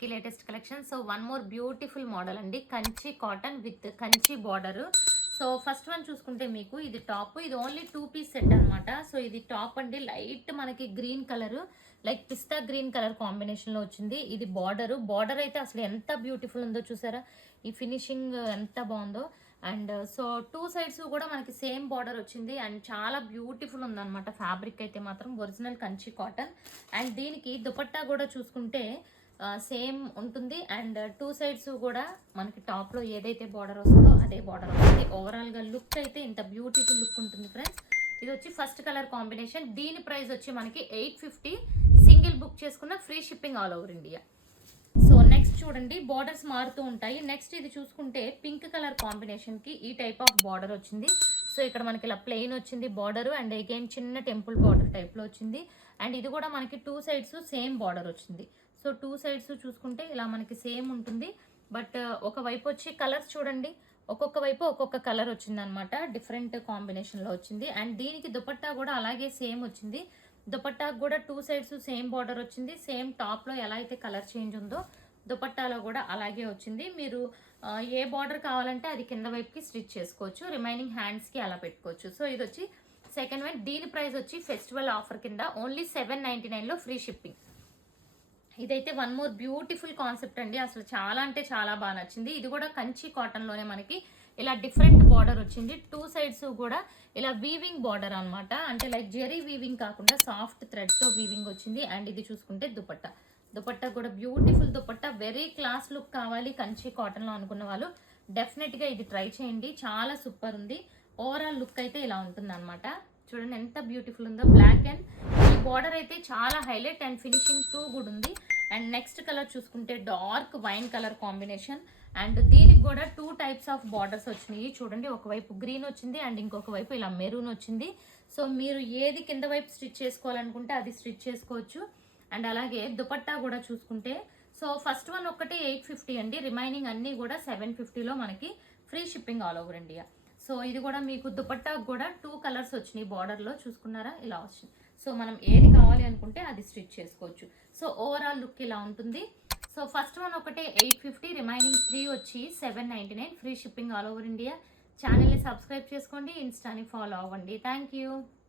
కి latest collection. So one more beautiful model అండి, Kanchi cotton with Kanchi border. So first one చూసుకుంటే మీకు ఇది టాప్, ఇది ఓన్లీ 2 పీస్ సెట్ అనమాట. సో ఇది టాప్ అండి, లైట్ మనకి green colour, like pista green colour combination లో వచ్చింది. ఇది బార్డర్ అయితే అసలు ఎంత బ్యూటిఫుల్ ఉందో చూసారా, ఈ ఫినిషింగ్ ఎంత బాగుందో. అండ్ సో 2 సైడ్స్ కూడా మనకి సేమ్ బార్డర్ వచ్చింది అండ్ చాలా బ్యూటిఫుల్ ఉందన్నమాట. ఫ్యాబ్రిక్ అయితే మాత్రం ఒరిజినల్ కంచి కాటన్. అండ్ దీనికి దుపట్టా కూడా చూసుకుంటే సేమ్ ఉంటుంది. అండ్ 2 సైడ్స్ కూడా మనకి టాప్లో ఏదైతే బార్డర్ వస్తుందో అదే బార్డర్ వస్తుంది. ఓవరాల్గా లుక్ అయితే ఇంత బ్యూటిఫుల్ లుక్ ఉంటుంది ఫ్రెండ్స్. ఇది వచ్చి ఫస్ట్ కలర్ కాంబినేషన్. దీని ప్రైస్ వచ్చి మనకి 850. సింగిల్ బుక్ చేసుకున్న free shipping all over India. So next చూడండి, బార్డర్స్ మారుతూ ఉంటాయి. నెక్స్ట్ ఇది చూసుకుంటే పింక్ కలర్ కాంబినేషన్ కి ఈ టైప్ ఆఫ్ బార్డర్ వచ్చింది. సో ఇక్కడ మనకి ఇలా ప్లెయిన్ వచ్చింది బార్డర్ అండ్ అగైన్ చిన్న టెంపుల్ బార్డర్ టైప్ లో వచ్చింది. అండ్ ఇది కూడా మనకి 2 సైడ్స్ సేమ్ బార్డర్ వచ్చింది. సో 2 సైడ్స్ చూసుకుంటే ఇలా మనకి సేమ్ ఉంటుంది. బట్ ఒక వైపు వచ్చి కలర్స్ చూడండి, ఒక్కొక్క వైపు ఒక్కొక్క కలర్ వచ్చింది అనమాట, డిఫరెంట్ కాంబినేషన్ లో వచ్చింది. అండ్ దీనికి దుపట్టా కూడా అలాగే సేమ్ వచ్చింది. దుపట్టాకు కూడా 2 సైడ్స్ సేమ్ బార్డర్ వచ్చింది. సేమ్ టాప్ లో ఎలా అయితే కలర్ చేంజ్ ఉందో దుపట్టాలో కూడా అలాగే వచ్చింది. మీరు ఏ బార్డర్ కావాలంటే అది కింద వైపుకి స్టిచ్ చేసుకోవచ్చు, రిమైనింగ్ హ్యాండ్స్ కి అలా పెట్టుకోవచ్చు. సో ఇది వచ్చి సెకండ్ వన్. దీని ప్రైస్ వచ్చి ఫెస్టివల్ ఆఫర్ కింద ఓన్లీ 799 లో ఫ్రీ షిప్పింగ్. ఇదైతే వన్ మోర్ బ్యూటిఫుల్ కాన్సెప్ట్ అండి, అసలు చాలా అంటే చాలా బాగా నచ్చింది. ఇది కూడా కంచి కాటన్ లోనే మనకి ఇలా డిఫరెంట్ బార్డర్ వచ్చింది. 2 సైడ్స్ కూడా ఇలా వీవింగ్ బార్డర్ అనమాట, అంటే లైక్ జెరీ వీవింగ్ కాకుండా సాఫ్ట్ థ్రెడ్ తో వీవింగ్ వచ్చింది. అండ్ ఇది చూసుకుంటే దుపట్టా కూడా beautiful dupatta. Very class look కావాలి కంచి కాటన్ లో అనుకున్న వాళ్ళు డెఫినెట్ గా ఇది ట్రై చేయండి, చాలా సూపర్ ఉంది. ఓవరాల్ లుక్ అయితే ఇలా ఉంటుంది అనమాట. చూడండి ఎంత బ్యూటిఫుల్ ఉందో. బ్లాక్ అండ్ ఈ బార్డర్ అయితే చాలా highlight and finishing too good ఉంది. అండ్ నెక్స్ట్ కలర్ చూసుకుంటే dark wine colour combination. And దీనికి కూడా 2 టైప్స్ ఆఫ్ బార్డర్స్ వచ్చినాయి. చూడండి, ఒకవైపు గ్రీన్ వచ్చింది అండ్ ఇంకొక వైపు ఇలా మెరూన్ వచ్చింది. సో మీరు ఏది కింద వైపు స్టిచ్ చేసుకోవాలనుకుంటే అది స్టిచ్ చేసుకోవచ్చు. అండ్ అలాగే దుపట్టా కూడా చూసుకుంటే, సో ఫస్ట్ వన్ ఒక్కటి 850 అండి, రిమైనింగ్ అన్ని కూడా 750లో మనకి free shipping all over India. So ఇది కూడా మీకు దుపట్టాకు కూడా 2 కలర్స్ వచ్చినాయి బార్డర్లో, చూసుకున్నారా, ఇలా వచ్చింది. సో మనం ఏది కావాలి అనుకుంటే అది స్టిచ్ చేసుకోవచ్చు. సో ఓవరాల్ లుక్ ఇలా ఉంటుంది. సో ఫస్ట్ వన్ ఒకటే 850, రిమైనింగ్ 3 వచ్చి 799, free shipping all over India. ఛానల్ని సబ్స్క్రైబ్ చేసుకోండి, ఇన్స్టాని ఫాలో అవ్వండి. Thank you.